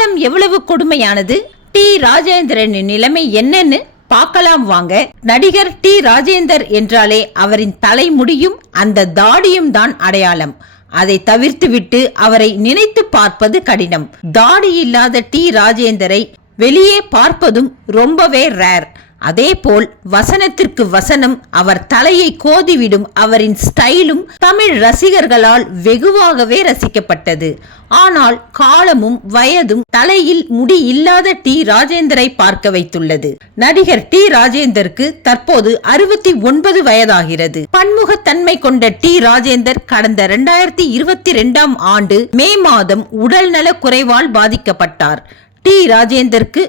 காலம் எவ்வளவு கொடுமையானது. டி ராஜேந்திரனின் நிலைமை என்னன்னு பார்க்கலாம் வாங்க. நடிகர் டி ராஜேந்தர் என்றாலே அவரின் தலைமுடியும் அந்த தாடியும் தான் அடையாளம். அதை தவிர்த்துவிட்டு அவரை நினைத்து பார்ப்பது கடினம். தாடி இல்லாத டி ராஜேந்தரை வெளியே பார்ப்பதும் ரொம்பவே ரேர். அதேபோல் வசனத்திற்கு வசனம் அவர் தலையை கோதிவிடும் அவரின் ஸ்டைலும் தமிழ் ரசிகர்களால் வெகுவாகவே ரசிக்கப்பட்டது. ஆனால் காலமும் வயதும் தலையில் முடி இல்லாத டி ராஜேந்தரை பார்க்க வைத்துள்ளது. நடிகர் டி ராஜேந்தருக்கு தற்போது 69 வயதாகிறது. பன்முகத்தன்மை கொண்ட டி ராஜேந்தர் கடந்த 2022ஆம் ஆண்டு மே மாதம் உடல்நல குறைவால் பாதிக்கப்பட்டார். டி ராஜேந்தருக்கு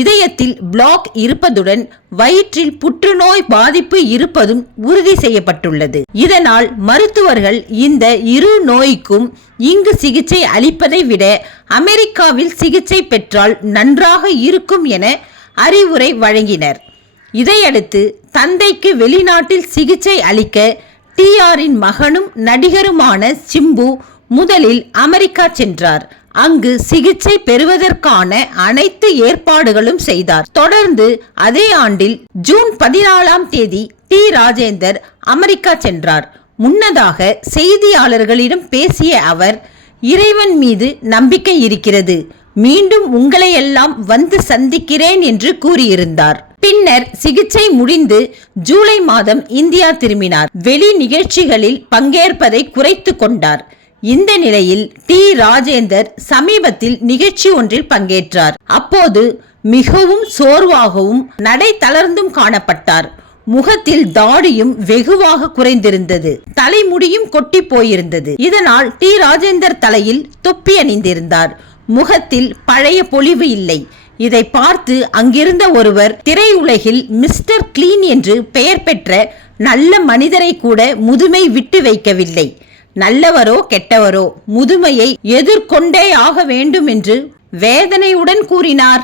இதயத்தில் பிளாக் இருப்பதுடன் வயிற்றில் புற்றுநோய் பாதிப்பு இருப்பதும் உறுதி செய்யப்பட்டுள்ளது. இதனால் மருத்துவர்கள் இந்த இரு நோய்க்கும் இங்கு சிகிச்சை அளிப்பதை விட அமெரிக்காவில் சிகிச்சை பெற்றால் நன்றாக இருக்கும் என அறிவுரை வழங்கினர். இதையடுத்து தந்தைக்கு வெளிநாட்டில் சிகிச்சை அளிக்க டிஆரின் மகனும் நடிகருமான சிம்பு முதலில் அமெரிக்கா சென்றார். அங்கு சிகிச்சை பெறுவதற்கான அனைத்து ஏற்பாடுகளும் செய்தார். தொடர்ந்து அதே ஆண்டில் ஜூன் 14ஆம் தேதி டி ராஜேந்தர் அமெரிக்கா சென்றார். முன்னதாக செய்தியாளர்களிடம் பேசிய அவர், இறைவன் மீது நம்பிக்கை இருக்கிறது, மீண்டும் உங்களை எல்லாம் வந்து சந்திக்கிறேன் என்று கூறியிருந்தார். பின்னர் சிகிச்சை முடிந்து ஜூலை மாதம் இந்தியா திரும்பினார். வெளி நிகழ்ச்சிகளில் பங்கேற்பதை குறைத்து கொண்டார். இந்த நிலையில் டி ராஜேந்தர் சமீபத்தில் நிகழ்ச்சி ஒன்றில் பங்கேற்றார். அப்போது மிகவும் சோர்வாகவும் நடை தளர்ந்தும் காணப்பட்டார். முகத்தில் தாடியும் வெகுவாக குறைந்திருந்தது. தலைமுடியும் கொட்டி போயிருந்தது. இதனால் டி ராஜேந்தர் தலையில் தொப்பி அணிந்திருந்தார். முகத்தில் பழைய பொலிவு இல்லை. இதை பார்த்து அங்கிருந்த ஒருவர், திரையுலகில் மிஸ்டர் கிளீன் என்று பெயர் பெற்ற நல்ல மனிதரை கூட முதுமை விட்டு வைக்கவில்லை, நல்லவரோ கெட்டவரோ முதுமையை எதிர்கொண்டே ஆக வேண்டும் என்று வேதனையுடன் கூறினார்.